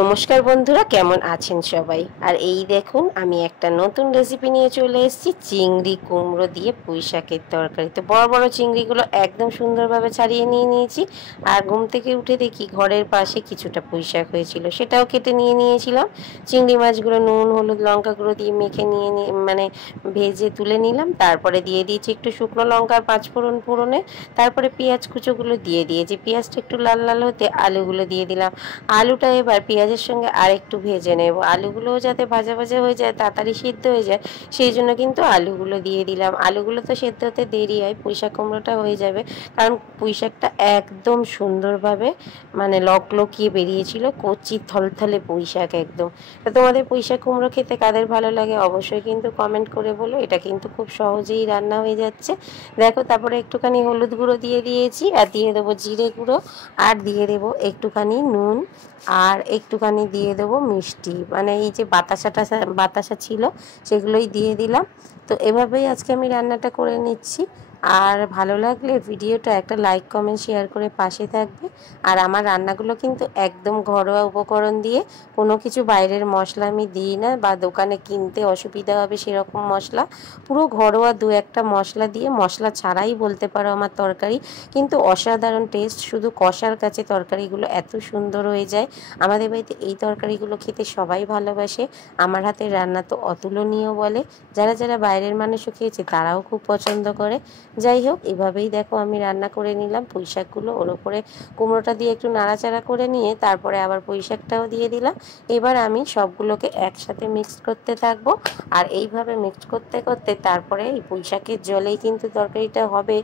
নমস্কার বন্ধুরা, কেমন আছেন সবাই? আর এই দেখুন, আমি একটা নতুন রেসিপি নিয়ে চলে এসেছি। চিংড়ি কুমড়ো দিয়ে পুঁই শাকের তরকারি। তো বড় বড় চিংড়িগুলো একদম সুন্দরভাবে ছাড়িয়ে নিয়ে নিয়েছি। আর ঘুম থেকে উঠে দেখি ঘরের পাশে কিছুটা পুঁই শাক হয়েছিল, সেটাও কেটে নিয়ে নিয়েছিলাম। চিংড়ি মাছগুলো নুন হলুদ লঙ্কা গুঁড়ো দিয়ে মেখে মানে ভেজে তুলে নিলাম। তারপরে দিয়ে দিয়েছি একটু শুকনো লঙ্কার পাঁচফোড়ন ফোড়নে। তারপরে পেঁয়াজ কুচোগুলো দিয়ে দিয়েছি। পেঁয়াজটা একটু লাল লাল হতে আলুগুলো দিয়ে দিলাম। আলুটা এবার পেঁয়াজের সঙ্গে আরেকটু ভেজে নেব। আলুগুলোও যাতে ভাজা ভাজা হয়ে যায়, তাড়াতাড়ি সিদ্ধ হয়ে যায়, সেই জন্য কিন্তু আলুগুলো দিয়ে দিলাম। আলুগুলো তো সেদ্ধ হতে দেরি হয়, পুঁই শাক কুমড়োটা হয়ে যাবে। কারণ পুঁই শাকটা একদম সুন্দরভাবে মানে লকলকিয়ে বেরিয়েছিল, কচি থলথলে পুঁই শাক একদম। তো তোমাদের পুঁই শাক কুমড়ো খেতে কাদের ভালো লাগে অবশ্যই কিন্তু কমেন্ট করে বলো। এটা কিন্তু খুব সহজেই রান্না হয়ে যাচ্ছে। দেখো, তারপরে একটুখানি হলুদ গুঁড়ো দিয়ে দিয়েছি, আর দিয়ে দেবো জিরে গুঁড়ো, আর দিয়ে দেবো একটুখানি নুন, আর একটুখানি দিয়ে দেবো মিষ্টি, মানে এই যে বাতাসা ছিল সেগুলোই দিয়ে দিলাম। তো এভাবেই আজকে আমি রান্নাটা করে নিচ্ছি। আর ভালো লাগলে ভিডিওটা একটা লাইক কমেন্ট শেয়ার করে পাশে থাকবে। আর আমার রান্নাগুলো কিন্তু একদম ঘরোয়া উপকরণ দিয়ে, কোনো কিছু বাইরের মশলা আমি দিই না, বা দোকানে কিনতে অসুবিধা হবে সেরকম মশলা। পুরো ঘরোয়া দু একটা মশলা দিয়ে, মশলা ছাড়াই বলতে পারো আমার তরকারি, কিন্তু অসাধারণ টেস্ট। শুধু কষার কাছে তরকারিগুলো এত সুন্দর হয়ে যায়। আমাদের বাড়িতে এই তরকারিগুলো খেতে সবাই ভালোবাসে। আমার হাতের রান্না তো অতুলনীয় বলে। যারা যারা বাইরের মানুষও খেয়েছে তারাও খুব পছন্দ করে। যাই হোক, এভাবেই দেখো আমি রান্না করে নিলাম পুঁই শাকগুলো। ওর ওপরে কুমড়োটা দিয়ে একটু নাড়াচাড়া করে নিয়ে তারপরে আবার পুঁই শাকটাও দিয়ে দিলাম। এবার আমি সবগুলোকে একসাথে মিক্সড করতে থাকবো। আর এইভাবে মিক্সড করতে করতে তারপরে এই পুঁই শাকের জলেই কিন্তু তরকারিটা হবে।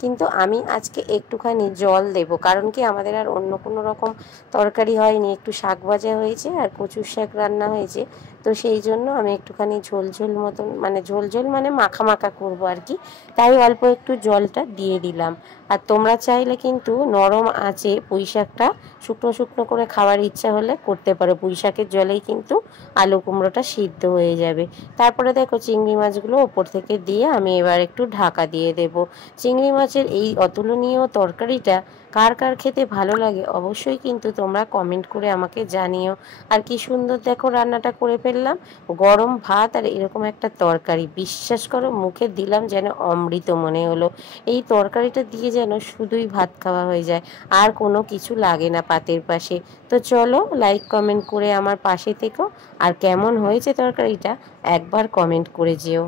কিন্তু আমি আজকে একটুখানি জল দেব, কারণ কি আমাদের আর অন্য কোনো রকম তরকারি হয়নি, একটু শাক ভাজা হয়েছে আর কচুর শাক রান্না হয়েছে। তো সেই জন্য আমি একটুখানি ঝোল ঝোল মতন, মানে ঝোল ঝোল মানে মাখা মাখা করবো আর কি, তাই অল্প একটু জলটা দিয়ে দিলাম। আর তোমরা চাইলে কিন্তু নরম আঁচে পুঁই শাকটা শুকনো শুকনো করে খাওয়ার ইচ্ছা হলে করতে পারো। পুঁই শাকের জলেই কিন্তু আলু কুমড়োটা সিদ্ধ হয়ে যাবে। তারপরে দেখো চিংড়ি মাছগুলো ওপর থেকে দিয়ে আমি এবার একটু ঢাকা দিয়ে দেব। চিংড়ি মাছের এই অতুলনীয় তরকারিটা কার কার খেতে ভালো লাগে অবশ্যই কিন্তু তোমরা কমেন্ট করে আমাকে জানিও। আর কি সুন্দর দেখো রান্নাটা করে ফেললাম। গরম ভাত আর এরকম একটা তরকারি, বিশ্বাস করো মুখে দিলাম যেন অমৃত মনে হলো। এই তরকারিটা দিয়ে যেন শুধুই ভাত খাওয়া হয়ে যায়, আর কোনো কিছু লাগে না পাতের পাশে। তো চলো, লাইক কমেন্ট করে আমার পাশে থেকো। আর কেমন হয়েছে তরকারিটা একবার কমেন্ট করে যেও।